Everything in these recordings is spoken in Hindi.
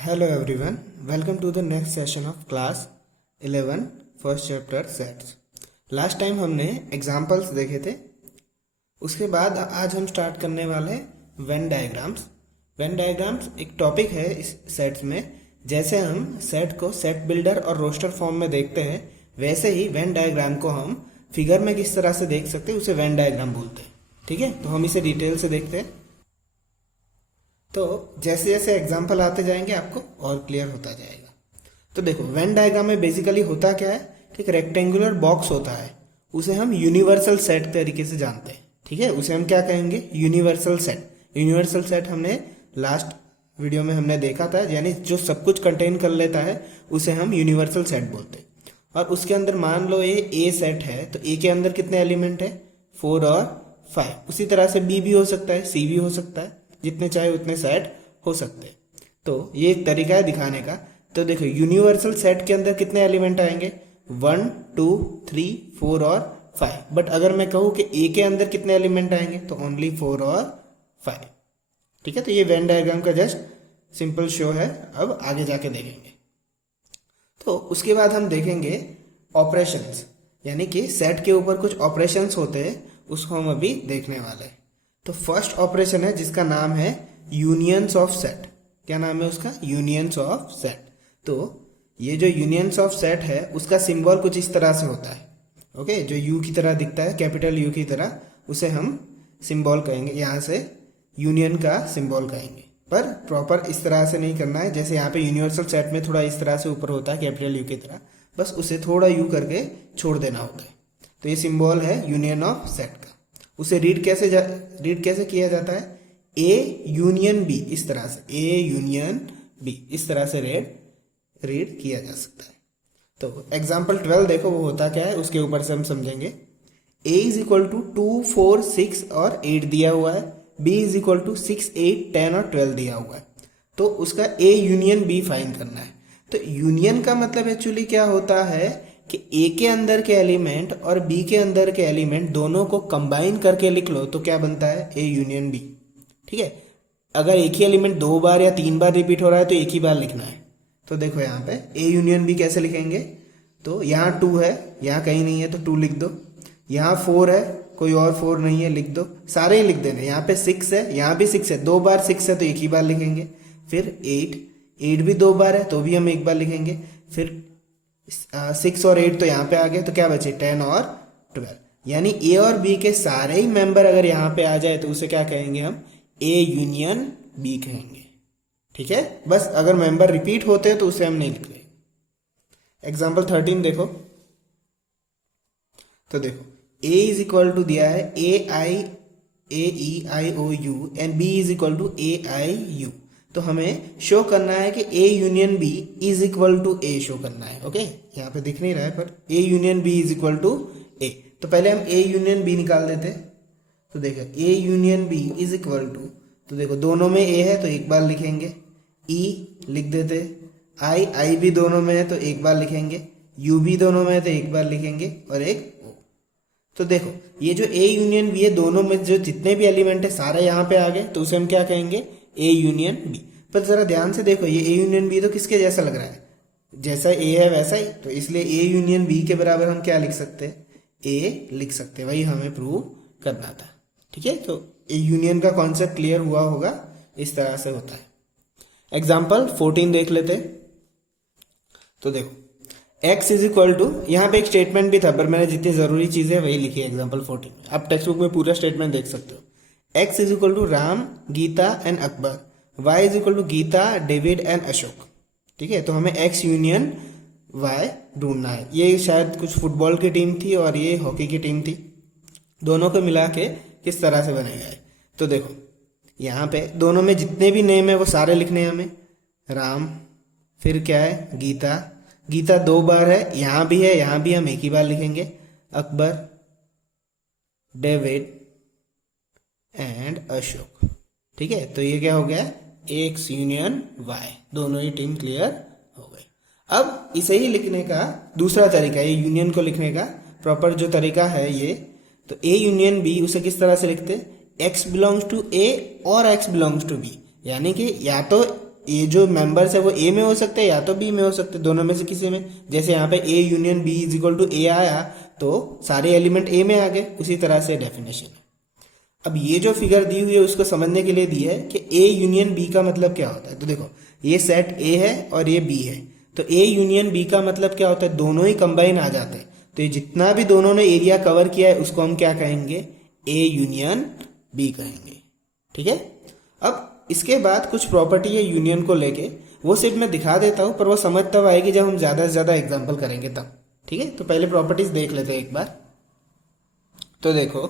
Hello everyone, welcome to the next session of class 11 first chapter sets. Last time हमने एग्जाम्पल्स देखे थे, उसके बाद आज हम स्टार्ट करने वाले हैं वेन डायग्राम्स। वेन डायग्राम्स एक टॉपिक है इस सेट्स में। जैसे हम सेट को सेट बिल्डर और रोस्टर फॉर्म में देखते हैं, वैसे ही वेन डायग्राम को हम फिगर में किस तरह से देख सकते हैं, उसे वेन डायग्राम बोलते हैं। ठीक है, तो हम इसे डिटेल से देखते हैं। तो जैसे जैसे एग्जाम्पल आते जाएंगे आपको और क्लियर होता जाएगा। तो देखो, वेन डायग्राम में बेसिकली होता क्या है कि एक रेक्टेंगुलर बॉक्स होता है, उसे हम यूनिवर्सल सेट तरीके से जानते हैं। ठीक है, उसे हम क्या कहेंगे? Universal set. यूनिवर्सल सेट हमने लास्ट वीडियो में हमने देखा था, यानी जो सब कुछ कंटेन कर लेता है उसे हम यूनिवर्सल सेट बोलते हैं। और उसके अंदर मान लो ये ए सेट है, तो ए के अंदर कितने एलिमेंट है? 4 और 5। उसी तरह से बी भी हो सकता है, सी भी हो सकता है, जितने चाहे उतने सेट हो सकते हैं। तो ये एक तरीका है दिखाने का। तो देखो, यूनिवर्सल सेट के अंदर कितने एलिमेंट आएंगे? 1, 2, 3, 4 और 5। बट अगर मैं कहूँ कि ए के अंदर कितने एलिमेंट आएंगे, तो ओनली 4 और 5। ठीक है, तो ये वेन डायग्राम का जस्ट सिंपल शो है। अब आगे जाके देखेंगे। तो उसके बाद हम देखेंगे ऑपरेशंस, यानी कि सेट के ऊपर कुछ ऑपरेशंस होते हैं, उसको हम अभी देखने वाले हैं। तो फर्स्ट ऑपरेशन है जिसका नाम है यूनियंस ऑफ सेट। क्या नाम है उसका? Unions of set. तो ये जो यूनियंस ऑफ सेट है उसका सिंबल कुछ इस तरह से होता है। ओके, जो यू की तरह दिखता है, कैपिटल यू की तरह, उसे हम सिंबल कहेंगे। यहाँ से यूनियन का सिंबल कहेंगे, पर प्रॉपर इस तरह से नहीं करना है। जैसे यहाँ पे यूनिवर्सल सेट में थोड़ा इस तरह से ऊपर होता है, कैपिटल यू की तरह, बस उसे थोड़ा यू करके छोड़ देना होता है। तो ये सिंबल है यूनियन ऑफ सेट का। उसे रीड कैसे किया जाता है? ए यूनियन बी, इस तरह से ए यूनियन बी, इस तरह से रीड किया जा सकता है। तो एग्जाम्पल 12 देखो, वो होता क्या है उसके ऊपर से हम समझेंगे। ए इज इक्वल टू 2, 4, 6 और 8 दिया हुआ है। बी इज इक्वल टू 6, 8, 10 और 12 दिया हुआ है। तो उसका ए यूनियन बी फाइंड करना है। तो यूनियन का मतलब एक्चुअली क्या होता है कि ए के अंदर के एलिमेंट और बी के अंदर के एलिमेंट दोनों को कंबाइन करके लिख लो, तो क्या बनता है? A union B. ठीक है, अगर एक ही एलिमेंट 2 बार या 3 बार रिपीट हो रहा है तो एक ही बार लिखना है। तो देखो यहाँ पे ए यूनियन बी कैसे लिखेंगे? तो यहाँ 2 है, यहाँ कहीं नहीं है तो 2 लिख दो। यहाँ 4 है, कोई और 4 नहीं है, लिख दो। सारे ही लिख देने। यहाँ पे 6 है, यहाँ भी 6 है, 2 बार 6 है तो एक ही बार लिखेंगे। फिर 8 भी 2 बार है तो भी हम एक बार लिखेंगे। फिर 6 और 8 तो यहाँ पे आ गए, तो क्या बचे? 10 और 12। यानी ए और बी के सारे ही मेंबर अगर यहाँ पे आ जाए तो उसे क्या कहेंगे? हम ए यूनियन बी कहेंगे। ठीक है, बस अगर मेंबर रिपीट होते हैं तो उसे हम नहीं लिख रहे। एग्जाम्पल 13 देखो। तो देखो, ए इज इक्वल टू दिया है AEIOU and B is equal to AIU। तो हमें शो करना है कि A union B is equal to A show करना है। ओके, यहाँ पे दिख नहीं रहा है, पर A union B is equal to A. तो पहले हम ए यूनियन बी निकाल देते। तो देखो, A union B is equal to, तो देखो दोनों में ए है तो एक बार लिखेंगे, ई लिख देते, आई भी दोनों में है तो एक बार लिखेंगे, यू भी दोनों में है तो एक बार लिखेंगे, और एक ओ। तो देखो, ये जो ए यूनियन बी है, दोनों में जो जितने भी एलिमेंट है सारे यहाँ पे आ गए, तो उसे हम क्या कहेंगे? A union B. पर जरा ध्यान से देखो, ये ए यूनियन बी तो किसके जैसा लग रहा है? जैसा ए है वैसा ही, तो इसलिए ए यूनियन बी के बराबर हम क्या लिख सकते हैं? ए लिख सकते हैं। वही हमें प्रूव करना था। ठीक है, तो ए यूनियन का कॉन्सेप्ट क्लियर हुआ होगा, इस तरह से होता है। एग्जाम्पल 14 देख लेते। तो देखो, x इज इक्वल टू, यहाँ पे एक स्टेटमेंट भी था पर मैंने जितनी जरूरी चीजें वही लिखी है एग्जाम्पल 14 में। आप टेक्स्ट बुक में पूरा स्टेटमेंट देख सकते हो। x is equal to Ram, Geeta and Akbar. y is equal to Geeta, David and Ashok. ठीक है, तो हमें x यूनियन y ढूंढना है। ये शायद कुछ फुटबॉल की टीम थी और ये हॉकी की टीम थी, दोनों को मिला के किस तरह से बनेगा है। तो देखो, यहाँ पे दोनों में जितने भी नेम है वो सारे लिखने हैं हमें। राम, फिर क्या है? गीता। गीता 2 बार है, यहाँ भी है, यहाँ भी हम एक ही बार लिखेंगे। Akbar, David and Ashok. ठीक है, तो ये क्या हो गया? एक्स यूनियन वाई, दोनों ही टीम क्लियर हो गई। अब इसे ही लिखने का दूसरा तरीका, ये यूनियन को लिखने का प्रॉपर जो तरीका है ये, तो ए यूनियन बी, उसे किस तरह से लिखते? x बिलोंग्स टू ए और x बिलोंग्स टू बी। यानी कि या तो ये जो मेंबर्स है वो ए में हो सकते हैं या तो बी में हो सकते हैं, दोनों में से किसी में। जैसे यहाँ पे A union B is equal to A आया तो सारे एलिमेंट ए में आ गए, उसी तरह से डेफिनेशन है। अब ये जो फिगर दी हुई है उसको समझने के लिए दी है कि ए यूनियन बी का मतलब क्या होता है। तो देखो ये सेट ए है और ये बी है, तो ए यूनियन बी का मतलब क्या होता है, दोनों ही कंबाइन आ जाते हैं। तो ये जितना भी दोनों ने एरिया कवर किया है उसको हम क्या कहेंगे, ए यूनियन बी कहेंगे। ठीक है, अब इसके बाद कुछ प्रॉपर्टी है यूनियन को लेके, वो सिर्फ मैं दिखा देता हूं, पर वो समझ तब आएगी जब हम ज्यादा से ज्यादा एग्जाम्पल करेंगे तब। ठीक है, तो पहले प्रॉपर्टीज देख लेते हैं एक बार। तो देखो,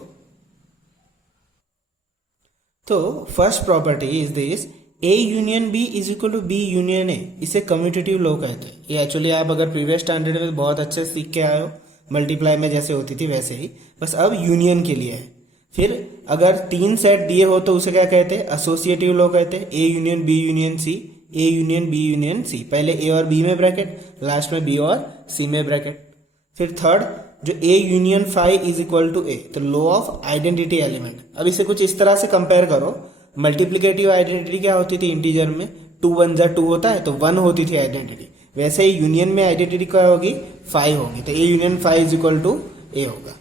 तो first property is this, A union B is equal to B union A. इसे कम्यूटेटिव लॉ कहते हैं। ये एक्चुअली आप अगर प्रीवियस स्टैंडर्ड में बहुत अच्छे से सीख के आए हो, मल्टीप्लाई में जैसे होती थी वैसे ही, बस अब यूनियन के लिए है। फिर अगर 3 सेट दिए हो तो उसे क्या कहते हैं, एसोसिएटिव लॉ कहते हैं। A union B union C, A union B union C, पहले ए और बी में ब्रैकेट, लास्ट में बी और सी में ब्रैकेट। फिर थर्ड, जो A union five is equal to A, तो लॉ ऑफ आइडेंटिटी एलिमेंट। अब इसे कुछ इस तरह से कंपेयर करो, मल्टीप्लिकेटिव आइडेंटिटी क्या होती थी इंटीजर में, 2 1 जा 2 होता है तो 1 होती थी आइडेंटिटी, वैसे ही यूनियन में आइडेंटिटी क्या होगी, 5 होगी, तो A union 5 is equal to A होगा।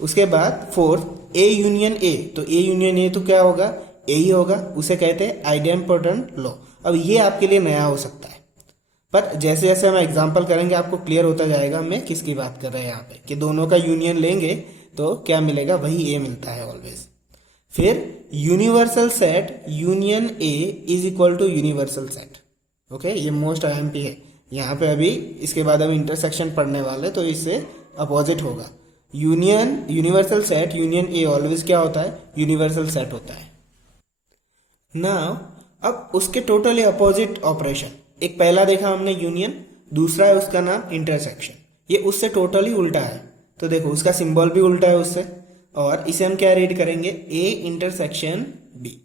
उसके बाद फोर्थ, ए यूनियन ए, तो ए यूनियन ए तो क्या होगा, ए ही होगा, उसे कहते हैं आइडेम्पोटेंट लॉ। अब ये आपके लिए नया हो सकता है, पर जैसे जैसे हम एग्जांपल करेंगे आपको क्लियर होता जाएगा हमें किसकी बात कर रहे हैं यहाँ पे, कि दोनों का यूनियन लेंगे तो क्या मिलेगा, वही ए मिलता है ऑलवेज। फिर universal set union A is equal to universal set. Okay, ये मोस्ट आईएमपी है यहाँ पे। अभी इसके बाद हम इंटरसेक्शन पढ़ने वाले, तो इससे अपोजिट होगा। Union universal set union a always क्या होता है, यूनिवर्सल सेट होता है। नाउ अब उसके टोटली अपोजिट ऑपरेशन, एक पहला देखा हमने यूनियन, दूसरा है उसका नाम इंटरसेक्शन। ये उससे टोटली उल्टा है, तो देखो उसका सिंबल भी उल्टा है उससे, और इसे हम क्या रीड करेंगे, ए इंटरसेक्शन बी।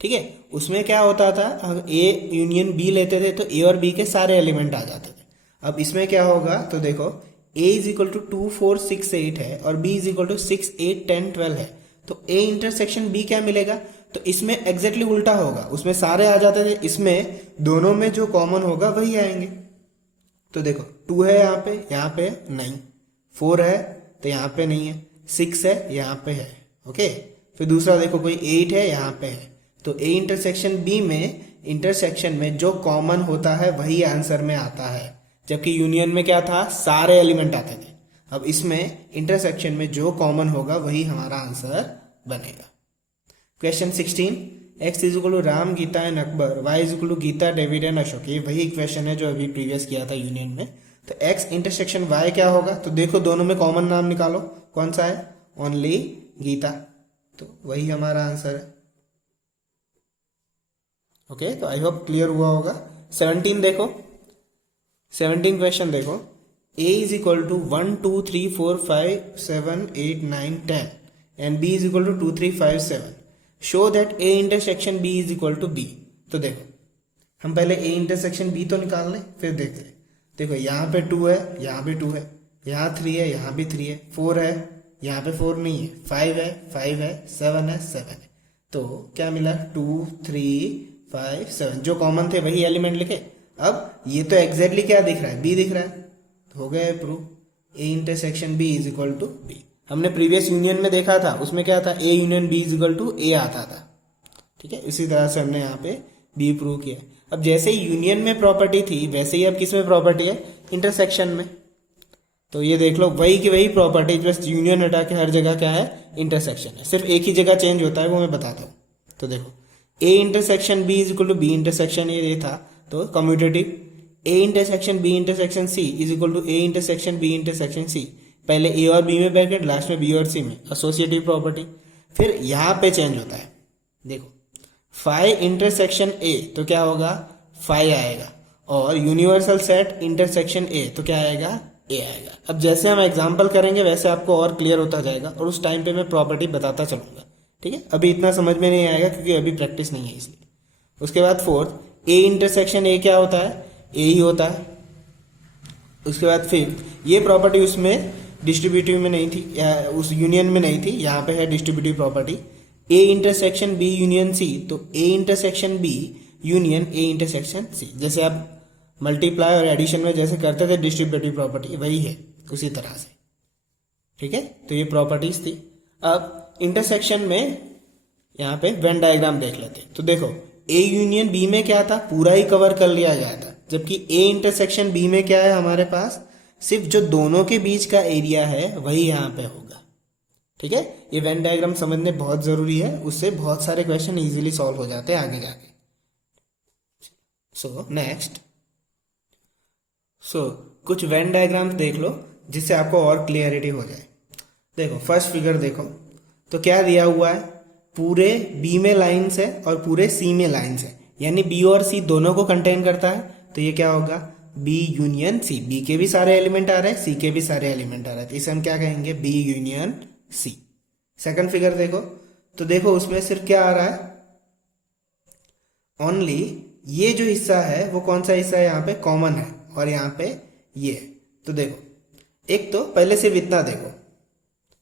ठीक है, उसमें क्या होता था, हम ए यूनियन बी लेते थे तो ए और बी के सारे एलिमेंट आ जाते थे। अब इसमें क्या होगा, तो देखो a इज इक्वल टू 2 4 6 8 है और b इज इक्वल टू 6 8 10 12 है, तो a इंटरसेक्शन b क्या मिलेगा, तो इसमें एग्जैक्टली उल्टा होगा, उसमें सारे आ जाते थे, इसमें दोनों में जो कॉमन होगा वही आएंगे। तो देखो 2 है यहाँ पे नहीं, 4 है तो यहाँ पे नहीं है, 6 है यहाँ पे है। ओके, फिर दूसरा देखो कोई 8 है यहाँ पे है, तो a इंटरसेक्शन b में इंटरसेक्शन में जो कॉमन होता है वही आंसर में आता है, जबकि यूनियन में क्या था, सारे एलिमेंट आते थे। अब इसमें इंटरसेक्शन में जो कॉमन होगा वही हमारा आंसर बनेगा। Question 16, X is equal to Ram Geeta and Akbar, Y is equal to Geeta David and Ashok. ये वही क्वेश्चन है जो अभी प्रीवियस किया था यूनियन में। तो एक्स इंटरसेक्शन वाई क्या होगा, तो देखो दोनों में कॉमन नाम निकालो, कौन सा है, ओनली गीता, तो वही हमारा आंसर है। ओके, तो आई होप क्लियर हुआ होगा। 17 देखो, 17 क्वेश्चन देखो, a is equal to 1 2 3 4 5 7 8 9 10 and b is equal to 2 3 5 7, show that a intersection b is equal to b। तो देखो हम पहले a इंटरसेक्शन b तो निकाल लें, फिर देखते हैं। देखो यहाँ पे 2 है, यहाँ भी 2 है, यहाँ 3 है, यहाँ भी 3 है, 4 है, यहाँ पे 4 नहीं है, 5 है, 5 है, 7 है, 7 है, तो क्या मिला, 2 3 5 7, जो कॉमन थे वही एलिमेंट लिखे। अब ये तो एग्जैक्टली क्या दिख रहा है, बी दिख रहा है, तो हो गया proof, A intersection B is equal to B. हमने प्रीवियस यूनियन में देखा था, उसमें क्या था, A union B is equal to A आता था। ठीक है, इसी तरह से हमने यहाँ पे बी प्रूव किया। अब जैसे ही यूनियन में प्रॉपर्टी थी वैसे ही अब किस में प्रॉपर्टी है, इंटरसेक्शन में। तो ये देख लो वही की वही प्रॉपर्टी, बस यूनियन हटा के हर जगह क्या है, इंटरसेक्शन है, सिर्फ एक ही जगह चेंज होता है, वो मैं बताता हूँ। तो देखो A intersection B is equal to B intersection, ये था तो commutative. A intersection B intersection C is equal to A intersection B intersection C, पहले ए और बी में ब्रैकेट, लास्ट में बी और सी में, एसोसिएटिव प्रॉपर्टी। फिर यहाँ पे चेंज होता है, देखो 5 इंटरसेक्शन ए तो क्या होगा, 5 आएगा, और यूनिवर्सल सेट इंटरसेक्शन ए तो क्या आएगा, ए आएगा। अब जैसे हम एग्जाम्पल करेंगे वैसे आपको और क्लियर होता जाएगा, और उस टाइम पे मैं प्रॉपर्टी बताता चलूंगा। ठीक है, अभी इतना समझ में नहीं आएगा क्योंकि अभी प्रैक्टिस नहीं है इसलिए। उसके बाद फोर्थ, ए इंटरसेक्शन ए क्या होता है, ए ही होता है। उसके बाद फिफ्थ, ये प्रॉपर्टी उसमें डिस्ट्रीब्यूटिव में नहीं थी, या उस यूनियन में नहीं थी, यहाँ पे है distributive property. A intersection B union C, तो A intersection B union A intersection C. जैसे आप मल्टीप्लाई और एडिशन में जैसे करते थे डिस्ट्रीब्यूटिव प्रॉपर्टी, वही है उसी तरह से। ठीक है, तो ये प्रॉपर्टीज थी। अब इंटरसेक्शन में यहाँ पे वेन डायग्राम देख लेते। तो देखो ए यूनियन बी में क्या था, पूरा ही कवर कर लिया गया था, जबकि ए इंटरसेक्शन बी में क्या है हमारे पास, सिर्फ जो दोनों के बीच का एरिया है वही यहाँ पे होगा। ठीक है, ये वेन डायग्राम समझने बहुत जरूरी है, उससे बहुत सारे क्वेश्चन इजीली सॉल्व हो जाते हैं आगे जाके। सो नेक्स्ट, कुछ वेन डायग्राम्स देख लो जिससे आपको और क्लियरिटी हो जाए। देखो फर्स्ट फिगर देखो, तो क्या दिया हुआ है, पूरे बी में लाइन्स है और पूरे सी में लाइन्स है, यानी बी और सी दोनों को कंटेन करता है। तो ये क्या होगा, बी यूनियन सी। बी के भी सारे एलिमेंट आ रहे हैं, सी के भी सारे एलिमेंट आ रहे हैं, तो इसे हम क्या कहेंगे, B union C. Second figure देखो, तो देखो उसमें सिर्फ क्या आ रहा है, ओनली ये जो हिस्सा है वो कौन सा हिस्सा है, यहाँ पे कॉमन है, और यहाँ पे ये। तो देखो एक तो पहले सिर्फ इतना देखो,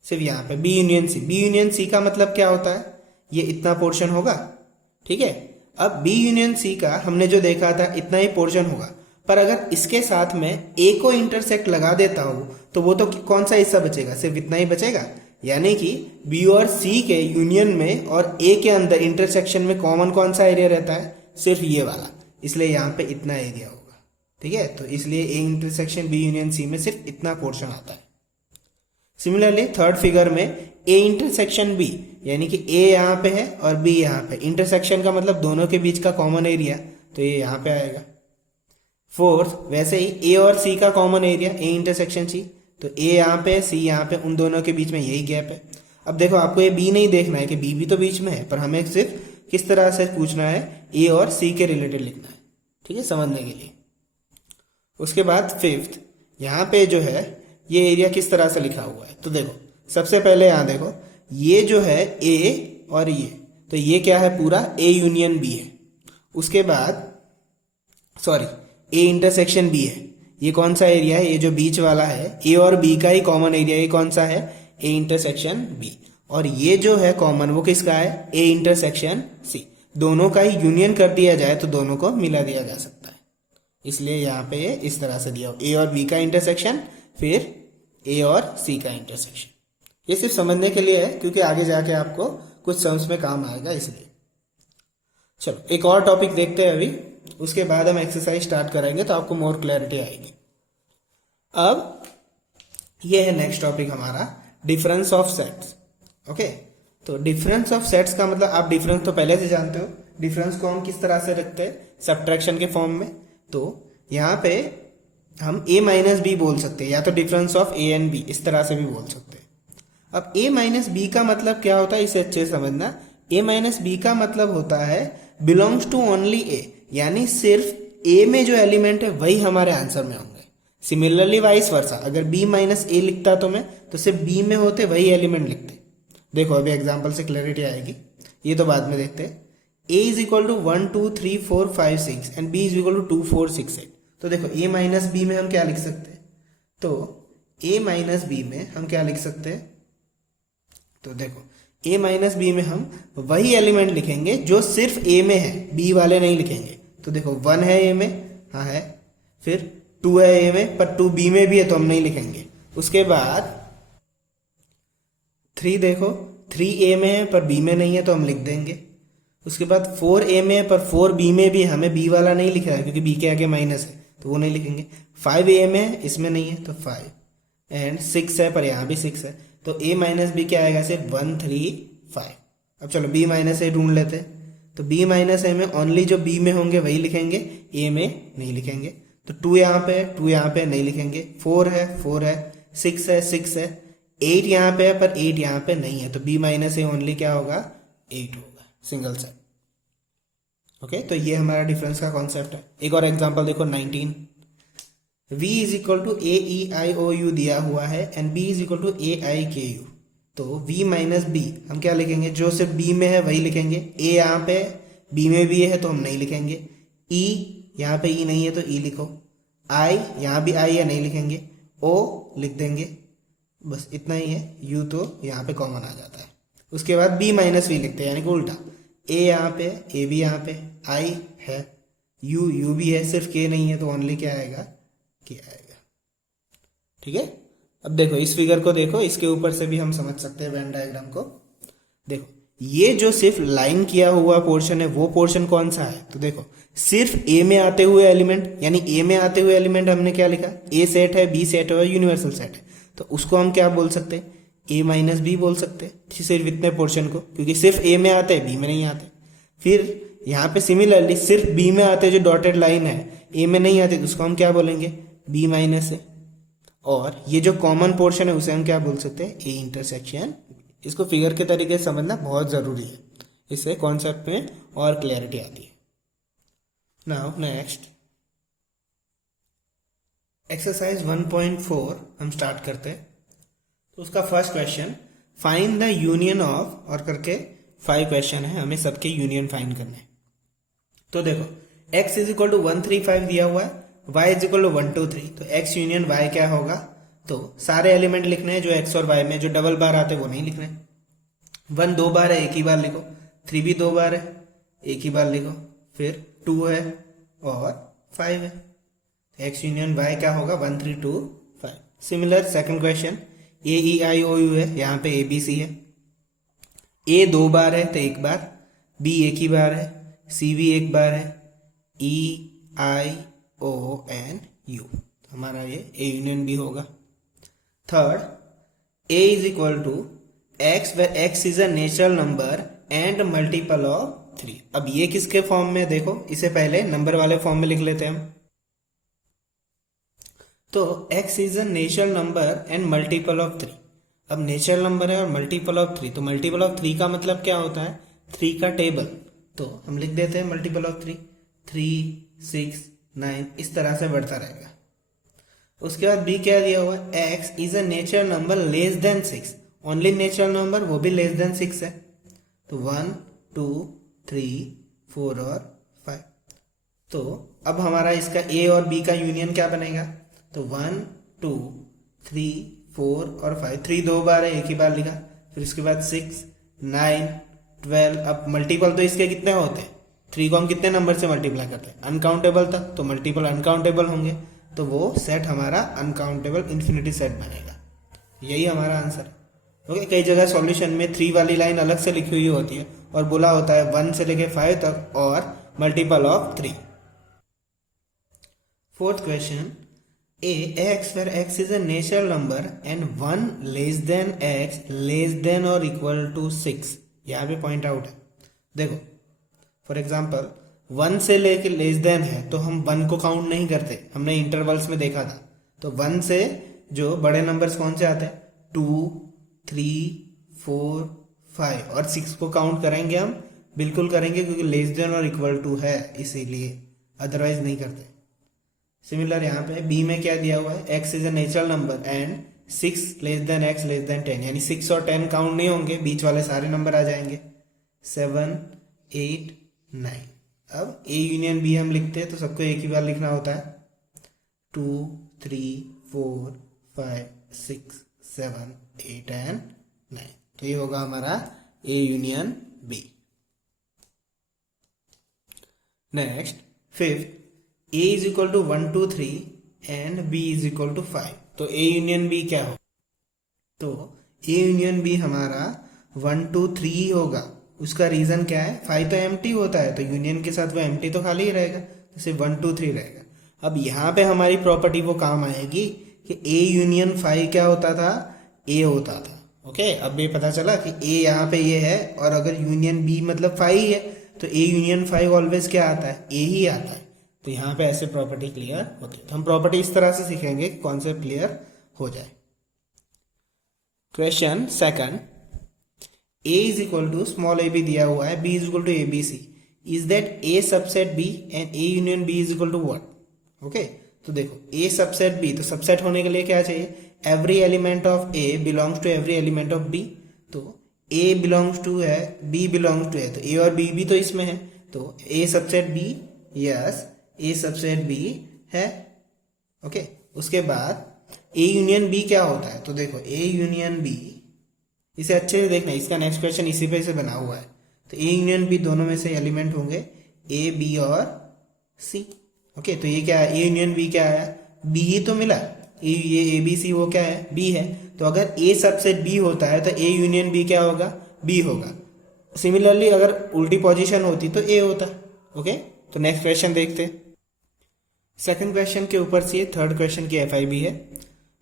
सिर्फ यहाँ पे B union C. B union C का मतलब क्या होता है, ये इतना पोर्शन होगा। ठीक है, अब बी यूनियन सी का हमने जो देखा था इतना ही पोर्शन होगा, पर अगर इसके साथ में ए को इंटरसेक्ट लगा देता हूं तो वो तो कौन सा हिस्सा बचेगा, सिर्फ इतना ही बचेगा। यानी कि बी और सी के यूनियन में और ए के अंदर इंटरसेक्शन में कॉमन कौन सा एरिया रहता है, सिर्फ ये वाला, इसलिए यहाँ पे इतना एरिया होगा। ठीक है, तो इसलिए A intersection B union C में सिर्फ इतना पोर्शन आता है। सिमिलरली थर्ड फिगर में ए इंटरसेक्शन बी, यानी कि ए यहाँ पे है और बी यहाँ पे, इंटरसेक्शन का मतलब दोनों के बीच का कॉमन एरिया, तो ये यहाँ पे आएगा। फोर्थ, वैसे ही ए और सी का common area, A intersection C, तो ए यहाँ पे सी यहाँ पे, उन दोनों के बीच में यही गैप है। अब देखो आपको ये बी नहीं देखना है कि बी भी तो बीच में है, पर हमें सिर्फ किस तरह से पूछना है, ए और सी के रिलेटेड लिखना है। ठीक है, समझने के लिए। उसके बाद फिफ्थ, यहाँ पे जो है ये एरिया किस तरह से लिखा हुआ है, तो देखो सबसे पहले यहाँ देखो, ये जो है ए और ये, तो ये क्या है, पूरा ए यूनियन बी है। उसके बाद सॉरी, ए इंटरसेक्शन बी है, ये कौन सा एरिया है, ये जो बीच वाला है, ए और बी का ही कॉमन एरिया, ये कौन सा है, ए इंटरसेक्शन बी। और ये जो है कॉमन वो किसका है, ए इंटरसेक्शन सी। दोनों का ही यूनियन कर दिया जाए तो दोनों को मिला दिया जा सकता है, इसलिए यहाँ पे ये इस तरह से दिया हो, ए और बी का इंटरसेक्शन, फिर ए और सी का इंटरसेक्शन। ये सिर्फ समझने के लिए है, क्योंकि आगे जाके आपको कुछ सम्स में काम आएगा, इसलिए। चलो एक और टॉपिक देखते हैं अभी, उसके बाद हम एक्सरसाइज स्टार्ट करेंगे तो आपको मोर क्लैरिटी आएगी। अब ये है नेक्स्ट टॉपिक हमारा, डिफरेंस ऑफ सेट्स। ओके, तो डिफरेंस ऑफ सेट्स का मतलब, आप डिफरेंस तो पहले से जानते हो, डिफरेंस को हम किस तरह से रखते हैं, सब्ट्रैक्शन के फॉर्म में। तो यहाँ पे हम a माइनस बी बोल सकते हैं, या तो difference of a and b, इस तरह से भी बोल सकते हैं। अब a माइनस बी का मतलब क्या होता है, इसे अच्छे से समझना। a माइनस बी का मतलब होता है बिलोंग्स टू ओनली a, यानी सिर्फ a में जो एलिमेंट है वही हमारे आंसर में होंगे। सिमिलरली वाइस वर्सा, अगर b माइनस a लिखता तो मैं, तो सिर्फ b में होते वही एलिमेंट लिखते। देखो अभी एग्जाम्पल से क्लैरिटी आएगी, ये तो बाद में देखते हैं। a is equal to 1 2 3 4 5 6 and b is equal to 2 4 6 8। तो देखो a माइनस बी में हम क्या लिख सकते हैं, तो a माइनस बी में हम क्या लिख सकते हैं, तो देखो a माइनस बी में हम वही एलिमेंट लिखेंगे जो सिर्फ a में है, b वाले नहीं लिखेंगे। तो देखो 1 है a में, हाँ है, फिर 2 है a में, पर 2 b में भी है तो हम नहीं लिखेंगे। उसके बाद 3 देखो, 3 a में है पर b में नहीं है तो हम लिख देंगे। उसके बाद 4 a में है पर 4 b में भी, हमें b वाला नहीं लिख रहा है क्योंकि b के आगे माइनस है तो वो नहीं लिखेंगे। 5 a में है, इसमें नहीं है तो 5, एंड 6 है पर यहाँ भी 6 है, तो a माइनस बी क्या आएगा, सिर्फ 1 3 5। अब चलो b माइनस ए ढूंढ लेते हैं, तो b माइनस ए में ओनली जो b में होंगे वही लिखेंगे, a में नहीं लिखेंगे। तो 2 यहाँ पे है, 2 यहाँ पे नहीं लिखेंगे, 4 है 4 है, 6 है 6 है, 8 यहाँ पे है पर 8 यहाँ पे नहीं है, तो b माइनस ए ओनली क्या होगा, 8 होगा, सिंगल सेट। ओके, तो ये हमारा डिफरेंस का कॉन्सेप्ट है। एक और एग्जांपल देखो 19, v is equal to A E I O U दिया हुआ है and b is equal to A I K U. तो v माइनस बी हम क्या लिखेंगे, जो सिर्फ b में है वही लिखेंगे। a यहाँ पे b में भी है तो हम नहीं लिखेंगे, e यहाँ पे e नहीं है तो e लिखो, i यहाँ भी i है नहीं लिखेंगे, o लिख देंगे, बस इतना ही है। u तो यहाँ पे कॉमन आ जाता है। उसके बाद b माइनस वी लिखते हैं, यानी कि उल्टा, ए यहाँ पे, ए भी यहाँ पे, आई है, यू भी है, सिर्फ के नहीं है, तो ओनली क्या आएगा, के आएगा। ठीक है। अब देखो इस फिगर को देखो, इसके ऊपर से भी हम समझ सकते हैं वेन डायग्राम को। देखो ये जो सिर्फ लाइन किया हुआ पोर्शन है वो पोर्शन कौन सा है, तो देखो सिर्फ ए में आते हुए एलिमेंट, यानी ए में आते हुए एलिमेंट हमने क्या लिखा, ए सेट है, बी सेट है और यूनिवर्सल सेट है, तो उसको हम क्या बोल सकते हैं, ए माइनस बी बोल सकते हैं सिर्फ इतने पोर्शन को, क्योंकि सिर्फ ए में आते हैं, बी में नहीं आते। फिर यहाँ पे सिमिलरली सिर्फ बी में आते जो डॉटेड लाइन है, ए में नहीं आते, तो उसको हम क्या बोलेंगे, बी माइनस है। और ये जो कॉमन पोर्शन है उसे हम क्या बोल सकते हैं, ए इंटरसेक्शन। इसको फिगर के तरीके से समझना बहुत जरूरी है, इससे कॉन्सेप्ट में और क्लैरिटी आती है। नाउ नेक्स्ट एक्सरसाइज 1.4 हम स्टार्ट करते हैं। तो उसका first question, find the union of, और करके 5 क्वेश्चन है, हमें सबके यूनियन फाइंड करने। तो देखो x इज इक्वल टू 135 दिया हुआ है, y इज इक्वल टू 123, तो x यूनियन y क्या होगा, तो सारे एलिमेंट लिखने हैं जो x और y में, जो डबल बार आते हैं वो नहीं लिखने। 1 2 बार है, एक ही बार लिखो, 3 भी 2 बार है, एक ही बार लिखो, फिर 2 है और 5 है, x यूनियन y क्या होगा, 1 3 2 5। Similar second question, A E I O U है, यहाँ पे ए बी सी है, ए 2 बार है तो एक बार, बी एक ही बार है, सी भी एक बार है, ई आई ओ एन यू, हमारा ये ए यूनियन बी होगा। Third, A is equal to X where X is a natural number and multiple of 3। अब ये किसके फॉर्म में, देखो इसे पहले नंबर वाले फॉर्म में लिख लेते हैं हम। तो x is a natural number and multiple of 3। अब नेचुरल नंबर है और मल्टीपल ऑफ 3, तो मल्टीपल ऑफ 3 का मतलब क्या होता है, 3 का टेबल, तो हम लिख देते हैं मल्टीपल ऑफ 3, 3 6 9, इस तरह से बढ़ता रहेगा। उसके बाद b क्या दिया हुआ है, x is a natural number less than 6, only natural number, वो भी लेस देन 6 है, तो 1 2 3 4 और 5। तो अब हमारा इसका a और b का यूनियन क्या बनेगा, तो 1 2 3 4 और 5, 3 2 बार है, एक ही बार लिखा, फिर इसके बाद 6 9 12। अब मल्टीपल तो इसके कितने होते हैं, 3 को हम कितने नंबर से मल्टीप्लाई करते हैं, अनकाउंटेबल तक, तो मल्टीपल अनकाउंटेबल होंगे, तो वो सेट हमारा अनकाउंटेबल इन्फिनिटी सेट बनेगा। यही हमारा आंसर है। ओके, कई जगह सॉल्यूशन में 3 वाली लाइन अलग से लिखी हुई होती है और बोला होता है 1 से लेके 5 तक और multiple of 3। Fourth question, x where x is a natural number and 1 less than x less than or equal to 6, यहाँ पे पॉइंट आउट है। देखो फॉर एग्जाम्पल 1 से लेके लेस देन है, तो हम 1 को काउंट नहीं करते, हमने इंटरवल्स में देखा था। तो 1 से जो बड़े नंबर्स कौन से आते हैं, 2 3 4 5 और 6 को काउंट करेंगे हम, बिल्कुल करेंगे, क्योंकि लेस देन और इक्वल टू है इसीलिए, अदरवाइज नहीं करते। सिमिलर यहाँ पे बी में क्या दिया हुआ है, x is a natural number and 6 less than x less then 10, यानी 6 और 10 काउंट नहीं होंगे, बीच वाले सारे नंबर आ जाएंगे, 7 8 9। अब a यूनियन b हम लिखते हैं तो सबको एक ही बार लिखना होता है, 2 3 4 5 6 7 8 एंड 9, तो ये होगा हमारा a union b। Next fifth, a is equal to 1 2 3 and b is equal to 5, तो a यूनियन b क्या हो, तो a यूनियन b हमारा 1 2 3 होगा। उसका रीजन क्या है, 5 तो एम्प्टी होता है, तो यूनियन के साथ वो एम्प्टी तो खाली ही रहेगा, तो सिर्फ 1 2 3 रहेगा। अब यहाँ पे हमारी प्रॉपर्टी वो काम आएगी कि a यूनियन 5 क्या होता था, a होता था। ओके, अब ये पता चला कि a यहाँ पे ये है, और अगर यूनियन b मतलब 5 ही है, तो a यूनियन 5 ऑलवेज क्या आता है, a ही आता है। तो यहाँ पे ऐसे प्रॉपर्टी क्लियर होती है। तो हम प्रॉपर्टी इस तरह से सीखेंगे कि कॉन्सेप्ट क्लियर हो जाए। Question second, a is equal to small a b दिया हुआ है, b is equal to A B C, is that a subset b and a union b is equal to what. Okay, तो देखो a सबसेट b, तो सबसेट होने के लिए क्या चाहिए, every element of a belongs to every element of b, तो a बिलोंग्स टू है, b बिलोंग्स टू है, तो a और b भी तो इसमें है, तो a subset b, yes a subset b है। ओके, उसके बाद a यूनियन b क्या होता है, तो देखो a यूनियन b, इसे अच्छे से देखना, इसका नेक्स्ट क्वेश्चन इसी पे से बना हुआ है। तो ए यूनियन बी दोनों में से एलिमेंट होंगे ए बी और सी। ओके, तो ये क्या है, ए यूनियन बी क्या है, बी ही तो मिला, ये ए बी सी वो क्या है, बी है। तो अगर ए सबसेट बी होता है तो ए यूनियन बी क्या होगा, बी होगा। सिमिलरली अगर उल्टी पोजीशन होती तो ए होता। ओके, तो नेक्स्ट क्वेश्चन देखते हैं। सेकंड क्वेश्चन के ऊपर से थर्ड क्वेश्चन की एफआईबी है।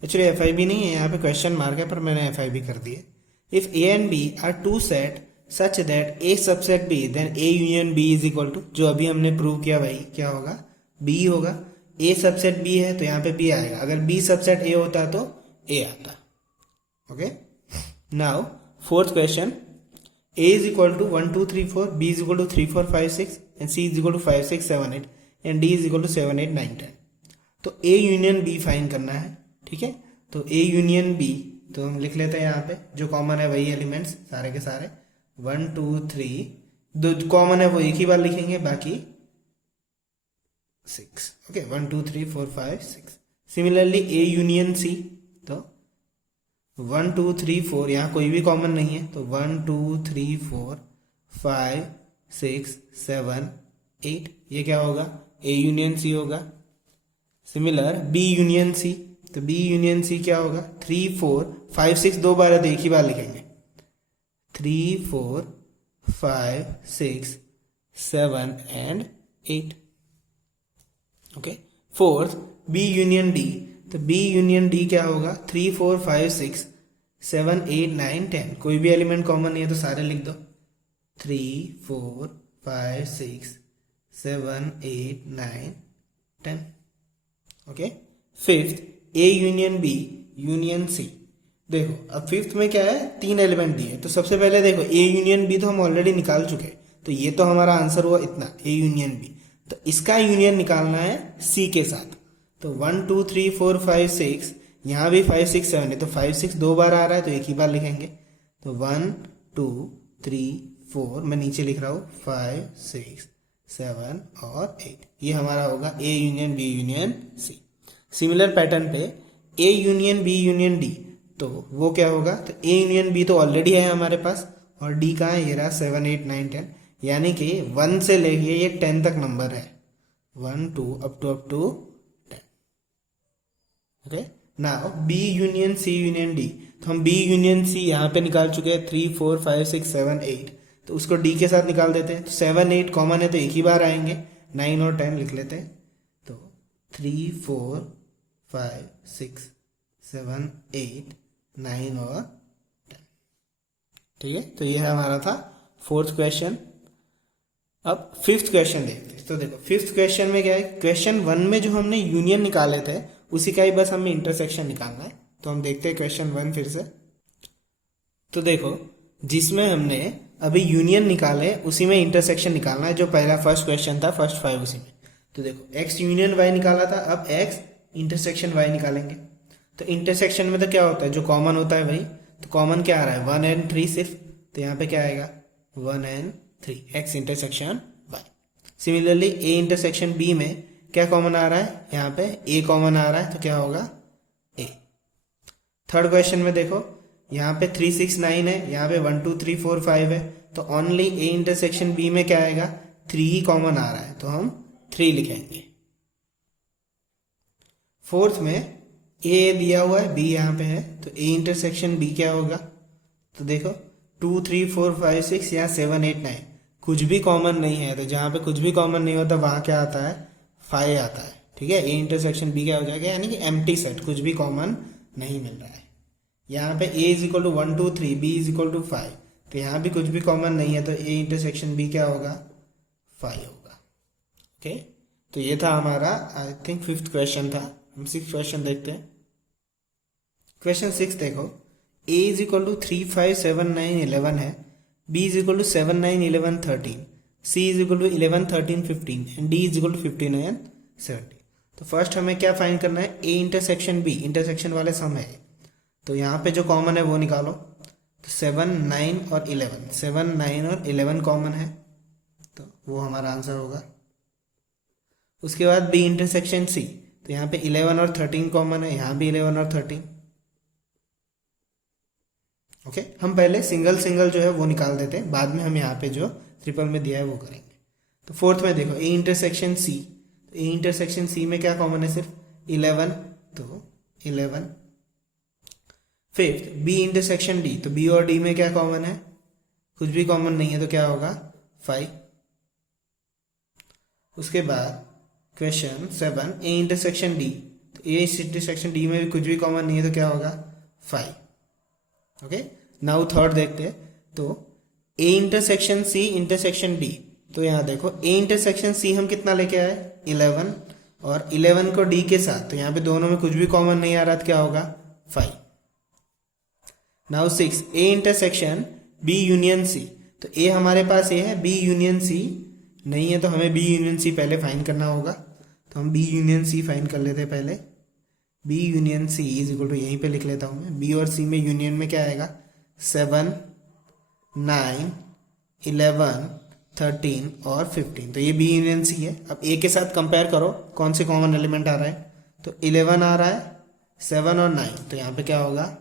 एक्चुअली एफआईबी नहीं है, यहाँ पे क्वेश्चन मार्क है पर मैंने एफआईबी कर दी है। If A and B are two sets such that A subset B then A union B is equal to, जो अभी हमने प्रूव किया भाई क्या होगा, बी होगा। ए सबसेट बी है तो यहाँ पे बी आएगा, अगर बी सबसेट ए होता तो ए आता। Okay, now fourth question, a is equal to 1 2 3 4, b is equal to 3 4 5 6 and c is equal to 5 6 7 8 and d is equal to 7 8 9 10। तो a यूनियन b फाइंड करना है। ठीक है, तो a यूनियन b तो हम लिख लेते हैं, यहाँ पे जो कॉमन है वही एलिमेंट्स सारे के सारे 1 2 3, दो कॉमन है वो एक ही बार लिखेंगे, बाकी 6। Okay, 1 2 3 4 5 6। Similarly a union c, तो 1 2 3 4, यहाँ कोई भी कॉमन नहीं है तो 1 2 3 4 5 6 7 8, ये क्या होगा, ए यूनियन सी होगा। सिमिलर बी यूनियन सी, तो बी यूनियन सी क्या होगा, 3 4 5 6 दो बार है तो एक ही बार लिखेंगे, 3 4 5 6 7 and 8। Okay, fourth B union D, तो बी यूनियन डी क्या होगा, 3 4 5 6 7 8 9 10, कोई भी एलिमेंट कॉमन नहीं है तो सारे लिख दो, 3 4 5 6 7 8 9 10। Okay, fifth A union B union C. देखो अब फिफ्थ में क्या है, 3 एलिमेंट दिए, तो सबसे पहले देखो ए यूनियन बी तो हम ऑलरेडी निकाल चुके, तो ये तो हमारा आंसर हुआ इतना, ए यूनियन बी। तो इसका यूनियन निकालना है सी के साथ, तो 1 2 3 4 5 6, यहाँ भी 5 6 7 है तो 5 6 दो बार आ रहा है तो एक ही बार लिखेंगे, तो 1 2 3 4, मैं नीचे लिख रहा हूँ 5 6 7 और 8, ये हमारा होगा A union B union C. Similar pattern पे A union B union D, तो वो क्या होगा, तो ए यूनियन बी तो ऑलरेडी है हमारे पास, और डी कहाँ है, ये रहा 7 8 9 10, यानी कि 1 से लेके ये 10 तक नंबर है, 1 2 up to 10। Okay, now B union C union D, तो हम बी यूनियन सी यहाँ पे निकाल चुके हैं, 3 4 5 6 7 8, तो उसको डी के साथ निकाल देते हैं, तो 7 8 कॉमन है तो एक ही बार आएंगे, 9 और 10 लिख लेते हैं, तो 3 4 5 6 7 8 9 और 10। ठीक है, तो ये हमारा था फोर्थ क्वेश्चन। अब फिफ्थ क्वेश्चन देखते हैं। तो देखो फिफ्थ क्वेश्चन में क्या है, क्वेश्चन 1 में जो हमने यूनियन निकाले थे उसी का ही बस हमें इंटरसेक्शन निकालना है। तो हम देखते हैं क्वेश्चन 1 फिर से। तो देखो जिसमें हमने अभी यूनियन निकाले उसी में इंटरसेक्शन निकालना है, जो पहला फर्स्ट क्वेश्चन था फर्स्ट 5 उसी में। तो देखो एक्स यूनियन वाई निकाला था, अब एक्स इंटरसेक्शन वाई निकालेंगे। तो इंटरसेक्शन में तो क्या होता है, जो कॉमन होता है वही, तो कॉमन क्या आ रहा है 1 एंड 3 सिर्फ, तो यहाँ पे क्या आएगा 1 and 3, X intersection Y. Similarly A intersection B में क्या कॉमन आ रहा है, यहाँ पे ए कॉमन आ रहा है तो क्या होगा ए। थर्ड क्वेश्चन में देखो यहाँ पे 3 6 9 है, यहाँ पे 1 2 3 4 5 है, तो ओनली ए इंटरसेक्शन बी में क्या आएगा 3 ही कॉमन आ रहा है तो हम 3 लिखेंगे। फोर्थ में ए दिया हुआ है, बी यहाँ पे है, तो ए इंटरसेक्शन बी क्या होगा, तो देखो 2 3 4 5 6 या 7 8 9 कुछ भी कॉमन नहीं है, तो जहाँ पे कुछ भी कॉमन नहीं होता वहां क्या आता है 5 आता है। ठीक है, ए इंटरसेक्शन बी क्या हो जाएगा, यानी कि एम्प्टी सेट, कुछ भी कॉमन नहीं मिल रहा है। यहाँ पे A is equal to 1 2 3, B is equal to 5, तो यहाँ भी कुछ भी कॉमन नहीं है तो ए इंटरसेक्शन बी क्या होगा 5 होगा। ओके, तो ये था हमारा आई थिंक फिफ्थ क्वेश्चन था। हम सिक्स क्वेश्चन देखते हैं। क्वेश्चन 6 देखो, a इज इक्वल टू 3 5 7 9 11 है, b is equal to 7 9 11 13, c is equal to 11 13 15 and d is equal to 15 and 17। तो फर्स्ट हमें क्या फाइंड करना है, a इंटरसेक्शन b, इंटरसेक्शन वाले सम है, तो यहाँ पे जो कॉमन है वो निकालो। तो 7 9 और 11, 7 9 और 11 कॉमन है तो वो हमारा आंसर होगा। उसके बाद b इंटरसेक्शन c, तो यहाँ पे 11 और 13 कॉमन है, यहाँ भी 11 और 13। ओके, हम पहले सिंगल सिंगल जो है वो निकाल देते हैं, बाद में हम यहाँ पे जो ट्रिपल में दिया है वो करेंगे। तो फोर्थ में देखो ए इंटरसेक्शन सी, तो ए इंटरसेक्शन सी में क्या कॉमन है, सिर्फ 11, तो 11। फिफ्थ बी इंटरसेक्शन डी, तो बी और डी में क्या कॉमन है, कुछ भी कॉमन नहीं है, तो क्या होगा 5। उसके बाद क्वेश्चन 7 ए इंटरसेक्शन डी, तो ए इंटरसेक्शन डी में भी कुछ भी कॉमन नहीं है, तो क्या होगा 5। ओके, नाउ थर्ड देखते हैं। तो A intersection C intersection D, तो यहाँ देखो ए इंटरसेक्शन सी हम कितना लेके आए 11, और 11 को डी के साथ, तो यहाँ पे दोनों में कुछ भी कॉमन नहीं आ रहा, तो क्या होगा 5। Now 6 A intersection B union C, तो ए हमारे पास ये है, बी यूनियन सी नहीं है, तो हमें बी यूनियन सी पहले फाइंड करना होगा। तो हम बी यूनियन सी फाइंड कर लेते हैं पहले। B union C is equal to, यहीं पे लिख लेता हूँ मैं, बी और सी में यूनियन में क्या आएगा 7, 9, 11, 13 और 15, तो ये बी यूनियन सी है। अब ए के साथ कंपेयर करो कौन से कॉमन एलिमेंट आ रहा है, तो 11 आ रहा है, 7 और 9, तो यहाँ पे क्या होगा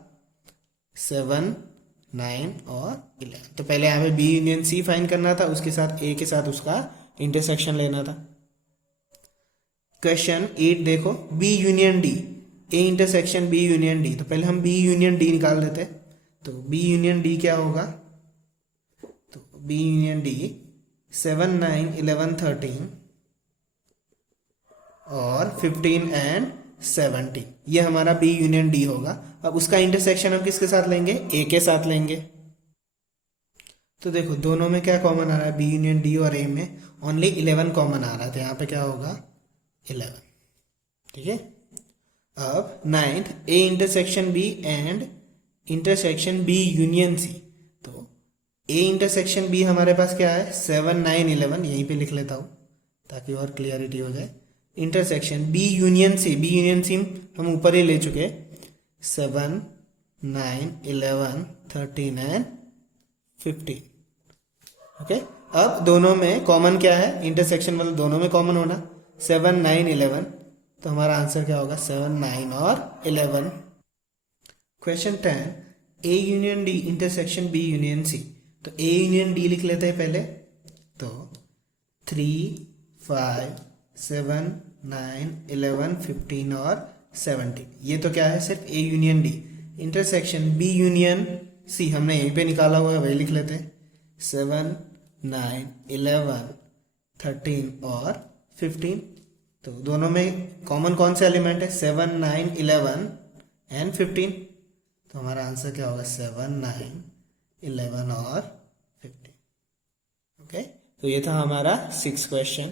7, 9 और 11। तो पहले यहाँ पे बी यूनियन सी फाइंड करना था, उसके साथ ए के साथ उसका इंटरसेक्शन लेना था। क्वेश्चन 8 देखो B union D, A intersection B union D, तो पहले हम बी यूनियन डी निकाल देते हैं। तो बी यूनियन डी क्या होगा, तो बी यूनियन डी 7, 9, 11, 13 और 15 एंड 17, ये हमारा बी यूनियन डी होगा। अब उसका इंटरसेक्शन हम किसके साथ लेंगे, ए के साथ लेंगे। तो देखो दोनों में क्या कॉमन आ रहा है, बी यूनियन डी और ए में ओनली 11 कॉमन आ रहा है, तो यहाँ पे क्या होगा 11। ठीक है, अब 9th A intersection B and intersection B union C, तो ए इंटरसेक्शन बी हमारे पास क्या है 7, 9, 11, यहीं पे लिख लेता हूँ ताकि और क्लियरिटी हो जाए। Intersection B union C, B union C हम ऊपर ही ले चुके, 7, 9, 11, 13 एंड 15। ओके, अब दोनों में कॉमन क्या है, इंटरसेक्शन मतलब दोनों में कॉमन होना, 7, 9, 11, तो हमारा आंसर क्या होगा 7, 9 और 11। Question 10 A union D intersection B union C, तो ए यूनियन डी लिख लेते हैं पहले, तो 3, 5, 7, 9, 11, 15 और 17, ये तो क्या है सिर्फ A union D. Intersection B union C हमने यहीं पे निकाला हुआ है, वही लिख लेते हैं, 7, 9, 11, 13 और 15, तो दोनों में कॉमन कौन से एलिमेंट है 7, 9, 11 एंड 15, तो हमारा आंसर क्या होगा 7, 9, 11 और 15। ओके, तो ये था हमारा 6 question.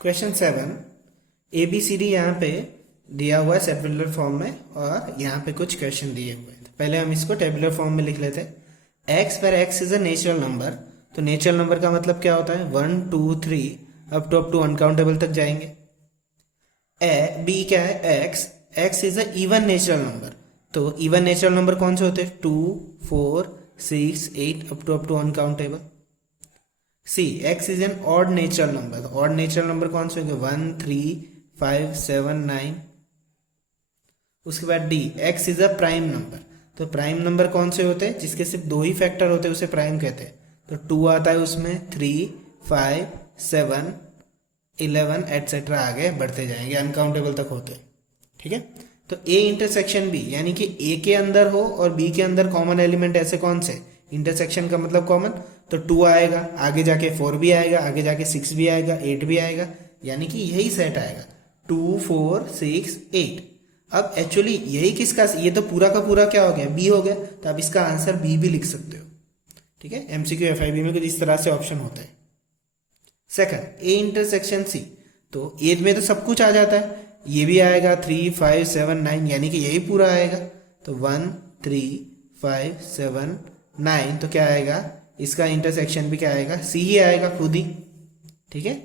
Question 7 A B C D यहाँ पे दिया हुआ है टेबुलर फॉर्म में, और यहाँ पे कुछ क्वेश्चन दिए हुए हैं। तो पहले हम इसको टेबुलर फॉर्म में लिख लेते हैं। एक्स पर x is a natural number, तो नेचुरल नंबर का मतलब क्या होता है 1, 2, 3 अप टू अनकाउंटेबल तक जाएंगे। बी क्या है X, X is a even natural number, तो इवन नेचुरल नंबर कौन से होते हैं 2, 4, 6, 8 up to uncountable. C X is an odd natural number, तो ऑड नेचुरल नंबर कौन से होंगे 1, 3, 5, 7, 9। उसके बाद D x is a prime number, तो प्राइम नंबर कौन से होते हैं जिसके सिर्फ 2 ही फैक्टर होते हैं उसे प्राइम कहते हैं, तो 2 आता है उसमें, 3, 5, 7, 11 एटसेट्रा आगे बढ़ते जाएंगे अनकाउंटेबल तक होते। ठीक है, तो ए इंटरसेक्शन बी यानी कि ए के अंदर हो और बी के अंदर कॉमन एलिमेंट ऐसे कौन से, इंटरसेक्शन का मतलब कॉमन, तो 2 आएगा, आगे जाके 4 भी आएगा, आगे जाके 6 भी आएगा, 8 भी आएगा, यानी कि यही सेट आएगा 2, 4, 6, 8। अब एक्चुअली यही किसका, ये तो पूरा का पूरा क्या हो गया बी हो गया, तो आप इसका आंसर बी भी लिख सकते हो। ठीक है, एमसीक्यू एफआईबी में कुछ इस तरह से ऑप्शन होता है। सेकंड ए इंटरसेक्शन सी, तो ए में तो सब कुछ आ जाता है, ये भी आएगा 3, 5, 7, 9, यानी कि यही पूरा आएगा, तो 1, 3, 5, 7, 9, तो क्या आएगा इसका इंटरसेक्शन भी क्या आएगा सी ही आएगा खुद ही। ठीक है,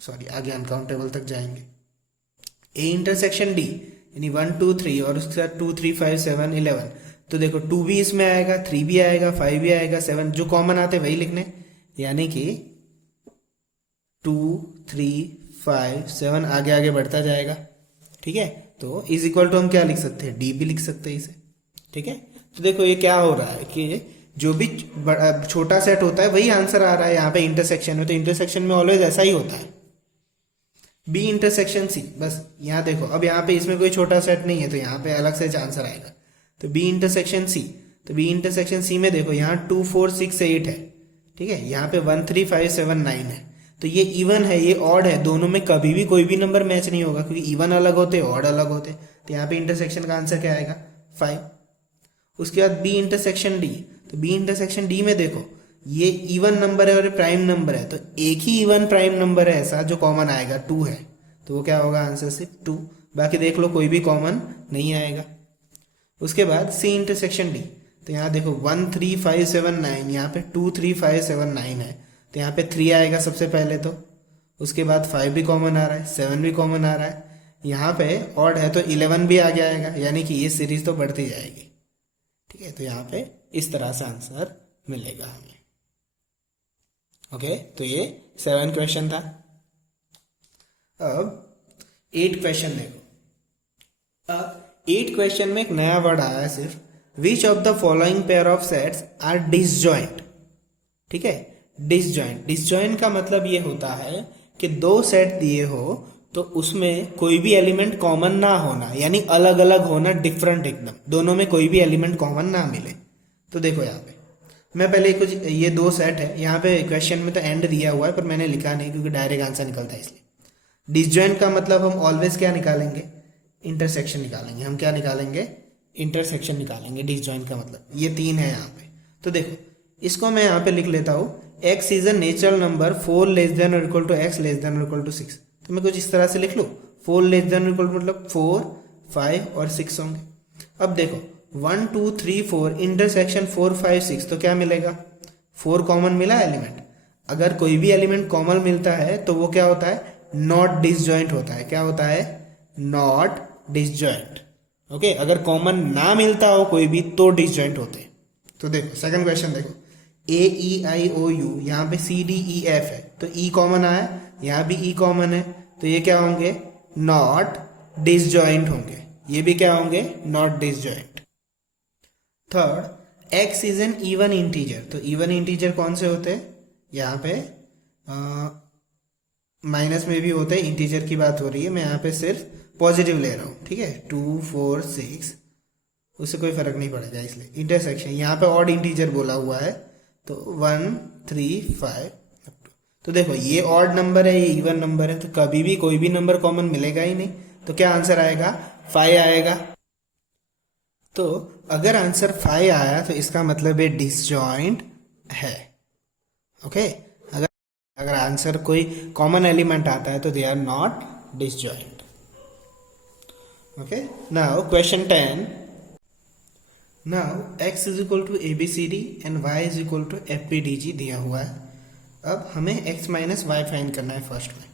सॉरी आगे अनकाउंटेबल तक जाएंगे। ए इंटरसेक्शन डी यानी 1, 2, 3 और उसके साथ 2, 3, 5, 7, 11, तो देखो 2 भी इसमें आएगा, 3 भी आएगा, 5 भी आएगा, 7 जो कॉमन आते वही लिखने, यानी कि 2, 3, 5, 7 आगे आगे बढ़ता जाएगा। ठीक है, तो इज इक्वल टू हम क्या लिख सकते हैं डी भी लिख सकते हैं इसे। ठीक है। तो देखो ये क्या हो रहा है कि जो भी छोटा सेट होता है वही आंसर आ रहा है यहाँ पे इंटरसेक्शन में, तो इंटरसेक्शन में ऑलवेज ऐसा ही होता है, बी इंटरसेक्शन सी। बस यहाँ देखो, अब यहाँ पे इसमें कोई छोटा सेट नहीं है तो यहाँ पे अलग से आंसर आएगा, तो बी इंटरसेक्शन सी। तो बी इंटरसेक्शन सी में देखो यहाँ 2 4 6 8 है, ठीक है, यहाँ पे 1 3 5 7 9 है, तो ये इवन है, ये ऑड है, दोनों में कभी भी कोई भी नंबर मैच नहीं होगा क्योंकि इवन अलग होते ऑड अलग होते, तो यहाँ पे इंटरसेक्शन का आंसर क्या आएगा 5। उसके बाद बी इंटरसेक्शन डी, तो बी इंटरसेक्शन डी में देखो ये इवन नंबर है और प्राइम नंबर है, तो एक ही इवन प्राइम नंबर है ऐसा जो कॉमन आएगा 2 है, तो वो क्या होगा आंसर सिर्फ 2, बाकी देख लो कोई भी कॉमन नहीं आएगा। उसके बाद सी इंटरसेक्शन डी, तो यहाँ देखो 1 3 5 7 9, यहाँ पे 2 3 5 7 9 है, तो यहाँ पे 3 आएगा सबसे पहले तो, उसके बाद 5 भी कॉमन आ रहा है, 7 भी कॉमन आ रहा है, यहाँ पे ऑड है तो 11 भी आगे आएगा, यानी कि ये सीरीज तो बढ़ती जाएगी, ठीक है। तो यहाँ पे इस तरह से आंसर मिलेगा हमें। ओके, तो ये 7 क्वेश्चन था। अब 8 क्वेश्चन देखो। अब 8 क्वेश्चन में एक नया वर्ड आया है सिर्फ, which of the following pair of sets are disjoint, ठीक है। डिसजॉइंट, डिसजॉइंट का मतलब ये होता है कि दो सेट दिए हो तो उसमें कोई भी एलिमेंट कॉमन ना होना, यानी अलग अलग होना, डिफरेंट एकदम, दोनों में कोई भी एलिमेंट कॉमन ना मिले। तो देखो यहाँ पे मैं पहले कुछ, ये दो सेट है, यहाँ पे क्वेश्चन में तो एंड दिया हुआ है पर मैंने लिखा नहीं क्योंकि डायरेक्ट आंसर निकलता है इसलिए। डिसजॉइंट का मतलब हम ऑलवेज क्या निकालेंगे, इंटरसेक्शन निकालेंगे। हम क्या निकालेंगे, इंटरसेक्शन निकालेंगे। डिसजॉइंट का मतलब ये 3 है यहाँ पे। तो देखो इसको मैं यहाँ पे लिख लेता हूँ, x is a natural number 4 less than और equal to x less than और इक्वल टू 6, तो मैं कुछ इस तरह से लिख लूँ, 4 लेस देन और इक्वल टू मतलब 4 5 और 6 होंगे। अब देखो 1 2 3 4 इंटरसेक्शन 4 5 6, तो क्या मिलेगा, 4 कॉमन मिला एलिमेंट। अगर कोई भी एलिमेंट कॉमन मिलता है तो वो क्या होता है, नॉट डिसजॉइंट होता है। क्या होता है, नॉट डिसजॉइंट। ओके, अगर कॉमन ना मिलता हो कोई भी तो डिसजॉइंट होते। तो देखो सेकंड क्वेश्चन देखो, ए ई आई ओ यू, यहाँ पे सी डी ई एफ है, तो ई कॉमन आया, यहाँ भी ई कॉमन है, तो ये क्या होंगे, नॉट डिसजॉइंट होंगे। ये भी क्या होंगे, not disjoint. Third, x is an even integer, तो इवन इंटीजर कौन से होते हैं, यहाँ पे माइनस में भी होते हैं, इंटीजर की बात हो रही है, मैं यहाँ पे सिर्फ पॉजिटिव ले रहा हूँ, ठीक है। 2 4 6 उससे कोई फर्क नहीं पड़ेगा, इसलिए इंटरसेक्शन यहाँ पे ऑड इंटीजर बोला हुआ है, तो 1 3 5। तो देखो ये ऑड नंबर है, ये इवन नंबर है, तो कभी भी कोई भी नंबर कॉमन मिलेगा ही नहीं, तो क्या आंसर आएगा, 5 आएगा। तो अगर आंसर 5 आया तो इसका मतलब ये डिसजॉइंट है। ओके, अगर आंसर कोई कॉमन एलिमेंट आता है तो they are not disjoint. Okay, now question 10। Now x is equal to ABCD and y is equal to FPDG दिया हुआ है। अब हमें x माइनस वाई फाइंड करना है फर्स्ट में।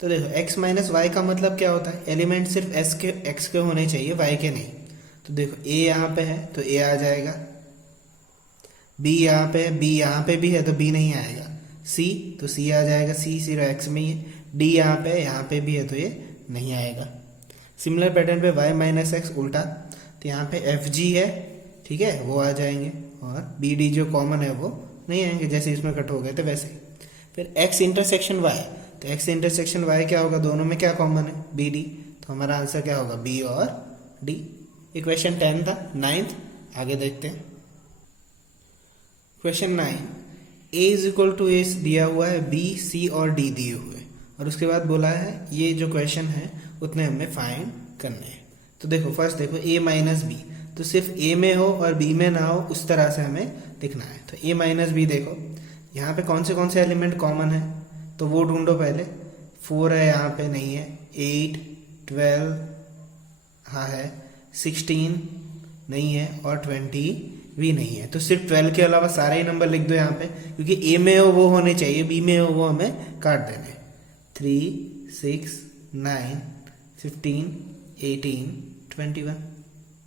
तो देखो x माइनस वाई का मतलब क्या होता है, एलिमेंट सिर्फ x के होने चाहिए, y के नहीं। तो देखो a यहाँ पे है तो a आ जाएगा, b यहाँ पे है, b यहाँ पे भी है तो b नहीं आएगा, c तो c आ जाएगा, c सिर्फ x में ही है, d यहाँ पे भी है तो ये नहीं आएगा। सिमिलर पैटर्न पे y माइनस एक्स उल्टा, तो यहाँ पे FG है, ठीक है, वो आ जाएंगे, और BD जो कॉमन है वो नहीं आएंगे, जैसे इसमें कट हो गए थे वैसे ही। फिर x इंटरसेक्शन y, तो x इंटरसेक्शन y क्या होगा, दोनों में क्या कॉमन है, BD, तो हमारा आंसर क्या होगा, B और D। ये क्वेश्चन 10 था। 9th आगे देखते हैं। Question 9, a is equal to A दिया हुआ है, B C और D दिए हुए, और उसके बाद बोला है ये जो क्वेश्चन है उतने हमें फाइंड करने हैं। तो देखो फर्स्ट देखो a माइनस बी, तो सिर्फ a में हो और b में ना हो उस तरह से हमें लिखना है। तो a माइनस बी देखो यहाँ पे कौन से एलिमेंट कॉमन है, तो वो ढूंढो पहले। 4 है, यहाँ पे नहीं है, 8 12 हाँ है, 16 नहीं है, और 20 भी नहीं है। तो सिर्फ 12 के अलावा सारे ही नंबर लिख दो यहाँ पे, क्योंकि a में हो वो होने चाहिए, b में हो वो हमें काट देने। 3 6 9 15 18 21।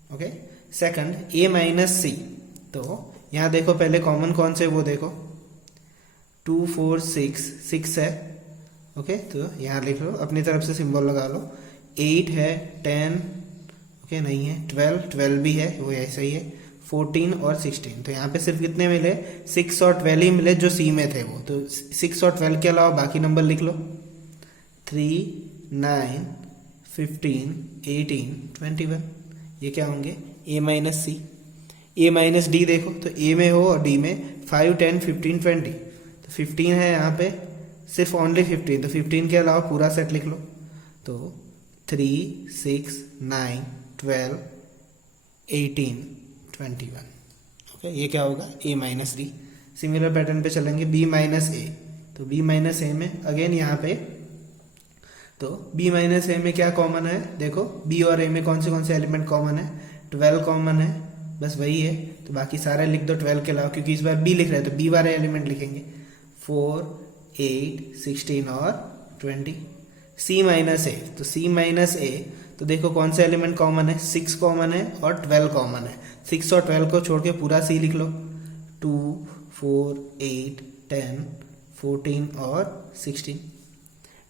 ओके, सेकंड a माइनस सी, तो यहाँ देखो पहले कॉमन कौन से वो देखो, 2 4 6 है। ओके, तो यहाँ लिख लो, अपनी तरफ से सिंबल लगा लो। 8 है, 10, ओके नहीं है। 12 भी है, वो ऐसा ही है। 14 और 16, तो यहाँ पे सिर्फ कितने मिले? 6 और 12 ही मिले जो सी में थे वो। तो 6 और 12 के अलावा बाकी नंबर लिख लो। 3, 9, 15, 18, 21, ये क्या होंगे? ए माइनस सी। ए माइनस डी देखो तो ए में हो और डी में 5, 10, 15, 20, तो 15 है यहाँ पे, सिर्फ ओनली 15, तो 15 के अलावा पूरा सेट लिख लो। तो 3, 6, 9, 12, 18, 21, ओके ये क्या होगा? ए माइनस डी। सिमिलर पैटर्न पे चलेंगे बी माइनस ए, तो बी माइनस ए में अगेन यहाँ पे, तो बी माइनस ए में क्या कॉमन है? देखो बी और ए में कौन से एलिमेंट कॉमन है? 12 कॉमन है, बस वही है। तो बाकी सारे लिख दो 12 के अलावा, क्योंकि इस बार बी लिख रहे हैं तो बी वाले एलिमेंट लिखेंगे। 4, 8, 16 और 20। सी माइनस ए, तो सी माइनस ए, तो देखो कौन से एलिमेंट कॉमन है? 6 कॉमन है और 12 कॉमन है। 6 और 12 को छोड़ के पूरा सी लिख लो। 2, 4, 8, 10, 14 और 16।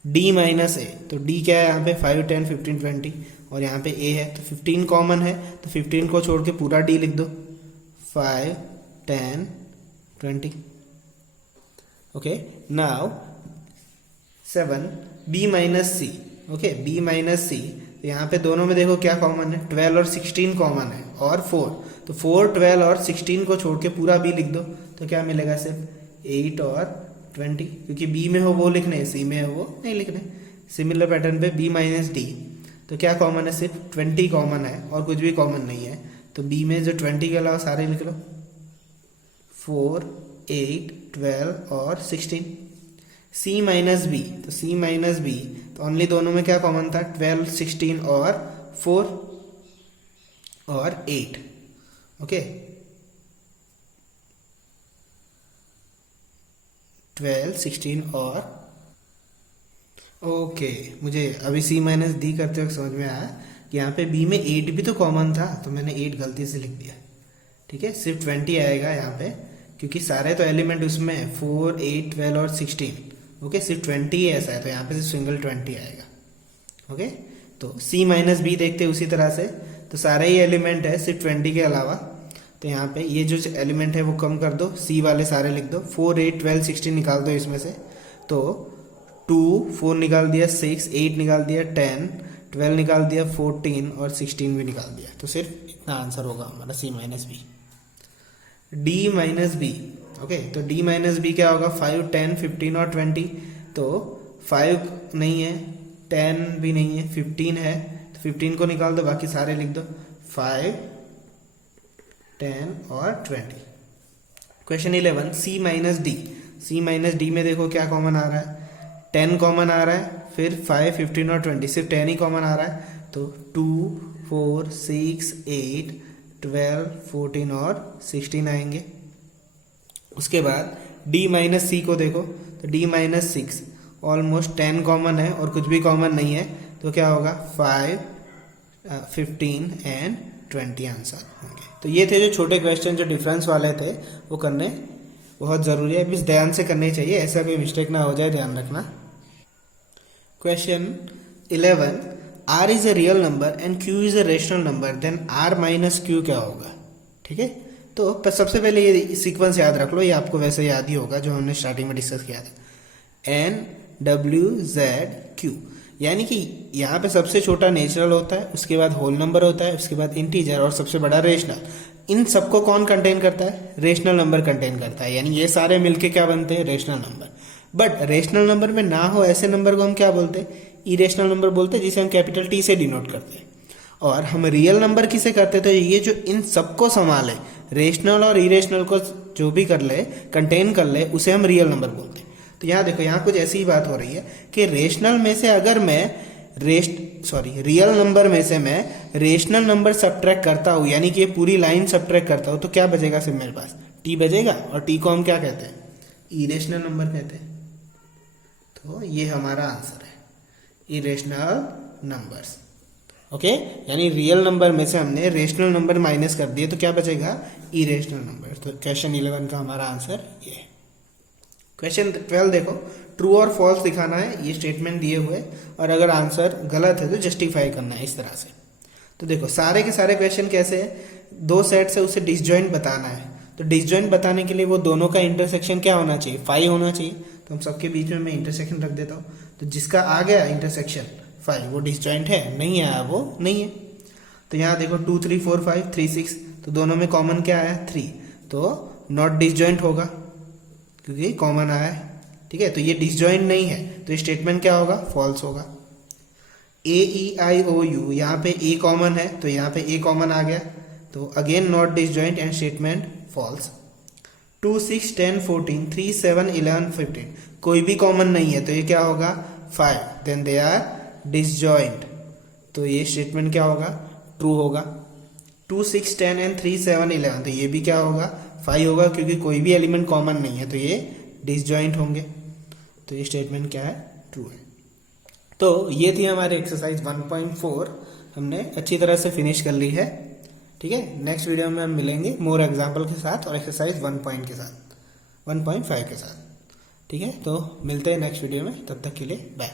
डी माइनस ए, तो डी क्या है यहाँ पे? 5, 10, 15, 20, और यहाँ पे ए है तो 15 कॉमन है, तो 15 को छोड़ के पूरा डी लिख दो। 5, 10, 20, ओके। नाउ 7, बी माइनस सी, ओके बी माइनस सी, तो यहाँ पे दोनों में देखो क्या कॉमन है? 12 और 16 कॉमन है, और 4, तो 4, 12 और 16 को छोड़ के पूरा बी लिख दो, तो क्या मिलेगा? सिर्फ 8 और 20, क्योंकि बी में हो वो लिखने, सी में हो वो नहीं लिखने। सिमिलर पैटर्न पे बी माइनस डी, तो क्या कॉमन है? सिर्फ 20 कॉमन है और कुछ भी कॉमन नहीं है, तो बी में जो 20 के अलावा सारे लिख लो। 4, 8, 12 और 16। सी माइनस बी, तो सी माइनस बी, तो ओनली दोनों में क्या कॉमन था? 12, 16 और 4 और 8, ओके 12, 16 और ओके मुझे अभी सी माइनस डी करते वक्त समझ में आया कि यहाँ पे बी में 8 भी तो कॉमन था, तो मैंने 8 गलती से लिख दिया। ठीक है, सिर्फ 20 आएगा यहाँ पे, क्योंकि सारे तो एलिमेंट उसमें 4, 8, 12 और 16। ओके, सिर्फ 20 ही ऐसा है, तो यहाँ पे सिर्फ सिंगल 20 आएगा। ओके, तो सी माइनस बी देखते उसी तरह से, तो सारे ही एलिमेंट है सिर्फ 20 के अलावा, तो यहाँ पे ये जो एलिमेंट है वो कम कर दो, सी वाले सारे लिख दो। 4, 8, 12, 16 निकाल दो इसमें से, तो 2, 4 निकाल दिया, 6, 8 निकाल दिया, 10, 12 निकाल दिया, 14 और 16 भी निकाल दिया, तो सिर्फ इतना आंसर होगा हमारा C minus B. D minus B, okay, तो डी माइनस बी क्या होगा? 5, 10, 15 और 20, तो 5 नहीं है, 10 भी नहीं है, 15 है, तो 15 को निकाल दो, बाकी सारे लिख दो, 5, 10 और 20। क्वेश्चन 11, सी माइनस डी। सी माइनस डी में देखो क्या कॉमन आ रहा है? 10 कॉमन आ रहा है, फिर 5, 15 और 20, सिर्फ 10 ही कॉमन आ रहा है, तो 2, 4, 6, 8, 12, 14 और 16 आएंगे। उसके बाद d माइनस सी को देखो, तो d माइनस 6, ऑलमोस्ट 10 कॉमन है और कुछ भी कॉमन नहीं है, तो क्या होगा? 5, 15 एंड 20 आंसर होंगे। तो ये थे जो छोटे क्वेश्चन जो डिफरेंस वाले थे, वो करने बहुत ज़रूरी है, बस ध्यान से करने चाहिए, ऐसा कोई मिस्टेक ना हो जाए, ध्यान रखना। Question 11, r is a real number and q is a rational number, then r minus q क्या होगा? ठीक है, तो सबसे पहले ये सीक्वेंस याद रख लो, ये आपको वैसे याद ही होगा जो हमने स्टार्टिंग में डिस्कस किया था। n w z q, यानी कि यहाँ पे सबसे छोटा नेचुरल होता है, उसके बाद होल नंबर होता है, उसके बाद इंटीजर और सबसे बड़ा रेशनल। इन सबको कौन कंटेन करता है? रेशनल नंबर कंटेन करता है, यानी ये सारे मिलके क्या बनते हैं? Rational number. But rational number में ना हो ऐसे नंबर को हम क्या बोलते हैं? इरेशनल नंबर बोलते हैं, जिसे हम कैपिटल टी से डिनोट करते हैं। और हम रियल नंबर किसे करते थे? ये जो इन सबको संभाले, रेशनल और इरेशनल को जो भी कर ले, कंटेन कर ले, उसे हम रियल नंबर बोलते हैं। तो यहाँ देखो, यहाँ कुछ ऐसी ही बात हो रही है कि रेशनल में से अगर मैं रियल नंबर में से मैं रेशनल नंबर सब्ट्रैक्ट करता हूँ, यानी कि ये पूरी लाइन सब्ट्रैक्ट करता हूँ, तो क्या बचेगा? सिर्फ मेरे पास टी बचेगा, और टी को हम क्या कहते हैं? इरेशनल नंबर कहते हैं। तो ये हमारा आंसर है, इरेशनल नंबर्स। ओके, यानी रियल नंबर में से हमने रेशनल नंबर माइनस कर दिए, तो क्या बचेगा? Irrational number. तो क्वेश्चन 11 का हमारा आंसर ये है। क्वेश्चन 12 देखो, ट्रू और फॉल्स दिखाना है, ये स्टेटमेंट दिए हुए, और अगर आंसर गलत है तो जस्टिफाई करना है इस तरह से। तो देखो सारे के सारे क्वेश्चन कैसे है, दो सेट से उसे डिसजॉइंट बताना है, तो डिसजॉइंट बताने के लिए वो दोनों का इंटरसेक्शन क्या होना चाहिए, 5 होना चाहिए। तो हम सबके बीच में मैं इंटरसेक्शन रख देता हूँ, तो जिसका आ गया इंटरसेक्शन 5 वो डिसजॉइंट है, नहीं आया वो नहीं है। तो यहाँ देखो 2 3 4 5 3 6, तो दोनों में कॉमन क्या आया 3, तो नॉट डिसजॉइंट होगा क्योंकि कॉमन आया है। ठीक है, तो ये डिसजॉइंट नहीं है, तो ये स्टेटमेंट क्या होगा, फॉल्स होगा। ए ई आई ओ यू, यहाँ पे ए कॉमन है तो यहाँ पे ए कॉमन आ गया, तो again not disjoint and statement false. 2 6 10 14 3 7 11 15, कोई भी कॉमन नहीं है तो ये क्या होगा 5, देन दे आर डिसजॉइंट, तो ये स्टेटमेंट क्या होगा, ट्रू होगा। 2 6 10 एंड 3 7 11, तो ये भी क्या होगा 5 होगा क्योंकि कोई भी एलिमेंट कॉमन नहीं है, तो ये डिसजॉइंट होंगे, तो ये स्टेटमेंट क्या है, ट्रू है। तो ये थी हमारी एक्सरसाइज 1.4, हमने अच्छी तरह से फिनिश कर ली है। ठीक है, नेक्स्ट वीडियो में हम मिलेंगे मोर एग्जाम्पल के साथ और एक्सरसाइज 1 के साथ, 1.5 के साथ। ठीक है, तो मिलते हैं नेक्स्ट वीडियो में, तब तक के लिए बाय।